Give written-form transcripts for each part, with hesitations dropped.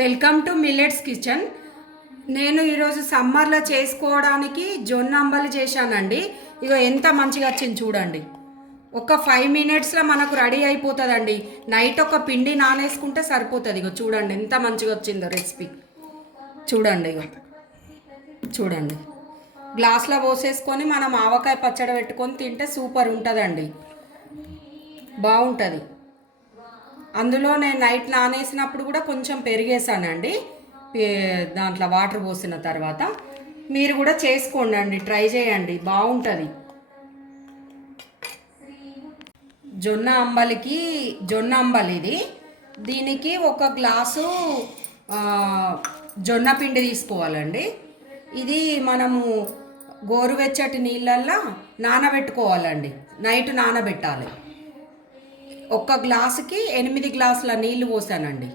Welcome to millets kitchen. నేను ఈరోజు సమ్మర్లో చేసుకోవడానికి జొన్న అంబలి చేశానండి. ఇగో ఎంత మంచిగా వచ్చింది చూడండి. ఒక 5 మినిట్స్లో మనకు రెడీ అయిపోతుందండి. నైట్ ఒక పిండి నానేసుకుంటే సరిపోతుంది. ఇగో చూడండి ఎంత మంచిగా వచ్చిందో రెసిపీ. చూడండి ఇగో చూడండి, గ్లాస్లో పోసేసుకొని మనం ఆవకాయ పచ్చడి పెట్టుకొని తింటే సూపర్ ఉంటుందండి, బాగుంటుంది. అందులో నేను నైట్ నానేసినప్పుడు కూడా కొంచెం పెరిగేసానండి. దాంట్లో వాటర్ పోసిన తర్వాత మీరు కూడా చేసుకోండి, ట్రై చేయండి, బాగుంటుంది. జొన్న అంబలి ఇది. దీనికి 1 గ్లాసు జొన్న పిండి తీసుకోవాలండి. ఇది మనము గోరువెచ్చటి నీళ్ళల్లో నానబెట్టుకోవాలండి, నైట్ నానబెట్టాలి. 1 గ్లాసుకి 8 గ్లాసుల నీళ్లు పోసానండి,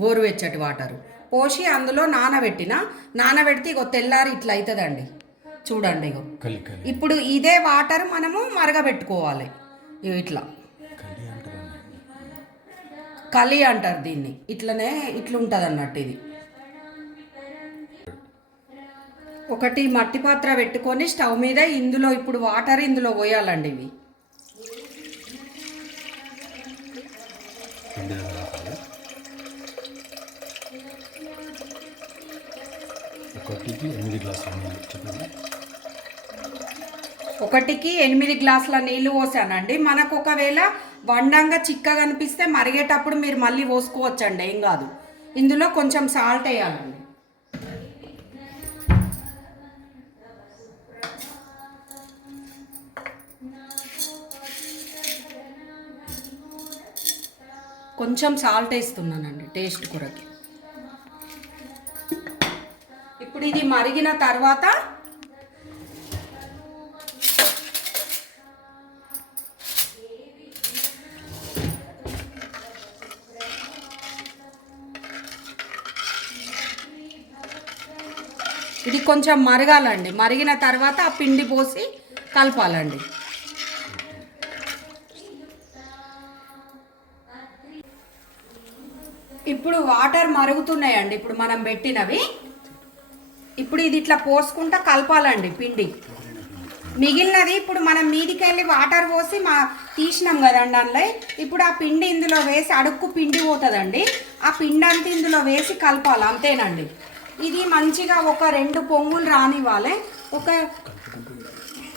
గోరువెచ్చటి వాటరు పోసి అందులో నానబెడితే ఇగో తెల్లారి ఇట్లా అవుతుందండి. చూడండి ఇగో ఇప్పుడు ఇదే వాటర్ మనము మరగబెట్టుకోవాలి. ఇట్లా కలి అంటారు దీన్ని. ఇట్లుంటుంది అన్నట్టు. ఇది ఒకటి మట్టి పాత్ర పెట్టుకొని స్టవ్ మీద ఇందులో ఇప్పుడు వాటర్ ఇందులో పోయాలండి. ఇవి ఒకటికి 8 గ్లాసుల నీళ్లు పోసానండి. మనకు ఒకవేళ వండంగా చిక్కగా అనిపిస్తే మరిగేటప్పుడు మీరు మళ్ళీ పోసుకోవచ్చండి, ఏం కాదు. ఇందులో కొంచెం సాల్ట్ వేయాలండి. కొంచెం సాల్ట్ వేస్తున్నానండి టేస్ట్ కొరకి. ఇప్పుడు ఇది మరిగిన తర్వాత ఇది కొంచెం మరగాలండి. మరిగిన తర్వాత ఆ పిండి పోసి కలపాలండి. ఇప్పుడు వాటర్ మరుగుతున్నాయండి, ఇప్పుడు మనం పెట్టినవి. ఇప్పుడు ఇది ఇట్లా పోసుకుంటా కలపాలండి పిండి. మిగిలినది ఇప్పుడు మనం మీదికి వెళ్ళి వాటర్ పోసి తీసినాం కదండి అందులో. ఇప్పుడు ఆ పిండి ఇందులో వేసి అడుక్కు పిండి పోతుందండి. ఆ పిండి అంతా ఇందులో వేసి కలపాలి, అంతేనండి. ఇది మంచిగా ఒక 2 పొంగులు రానివ్వాలి.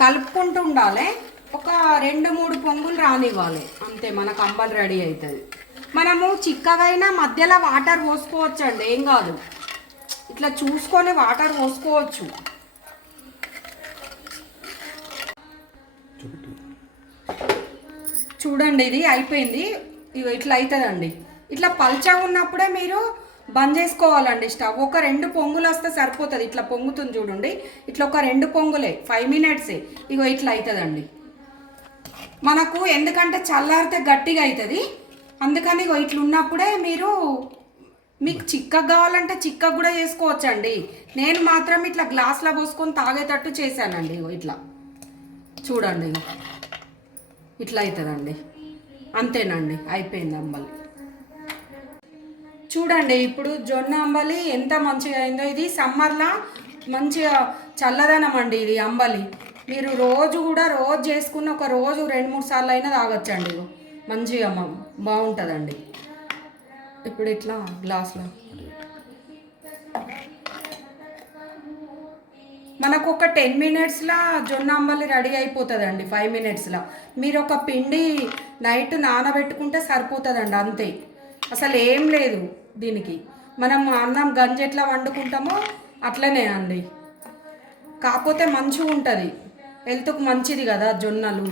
కలుపుకుంటూ ఉండాలి. ఒక 2-3 పొంగులు రానివ్వాలి, అంతే. మనకు అంబలి రెడీ అవుతుంది. మనము చిక్కగైనా మధ్యలో వాటర్ పోసుకోవచ్చండి, ఏం కాదు. ఇట్లా చూసుకొని వాటర్ పోసుకోవచ్చు. చూడండి ఇది అయిపోయింది. ఇట్లా అవుతుందండి. ఇట్లా పల్చగా ఉన్నప్పుడే మీరు బంద్ చేసుకోవాలండి స్టవ్. ఒక 2 పొంగులు వస్తే సరిపోతుంది. ఇట్లా పొంగుతుంది చూడండి, ఇట్లా ఒక 2 పొంగులే, 5 మినిట్సే. ఇట్లా అవుతుందండి మనకు. ఎందుకంటే చల్లారితే గట్టిగా అవుతుంది, అందుకని ఇట్లా ఉన్నప్పుడే మీకు చిక్కగా కావాలంటే చిక్కగా కూడా చేసుకోవచ్చండి. నేను మాత్రం ఇట్లా గ్లాస్లో పోసుకొని తాగేటట్టు చేశానండి. ఇట్లా చూడండి, ఇట్లా అవుతుందండి, అంతేనండి, అయిపోయింది అంబలి. చూడండి ఇప్పుడు జొన్న అంబలి ఎంత మంచిగా అయిందో. ఇది సమ్మర్లో మంచిగా చల్లదనం అండి ఇది అంబలి. మీరు రోజు చేసుకున్న ఒక రోజు 2-3 సార్లు అయినా తాగొచ్చండి. మంచిగా బాగుంటుందండి. ఇప్పుడు ఇట్లా గ్లాస్లో మనకు ఒక 10 మినిట్స్లో జొన్న అంబలి రెడీ అయిపోతుందండి. 5 మినిట్స్లో మీరు ఒక పిండి నైట్ నానబెట్టుకుంటే సరిపోతుందండి, అంతే. అసలు ఏం లేదు దీనికి. మనం అన్నం గంజి ఎట్లా వండుకుంటామో అట్లనే అండి. కాకపోతే మంచిగా ఉంటుంది, హెల్త్కు మంచిది కదా జొన్నలు.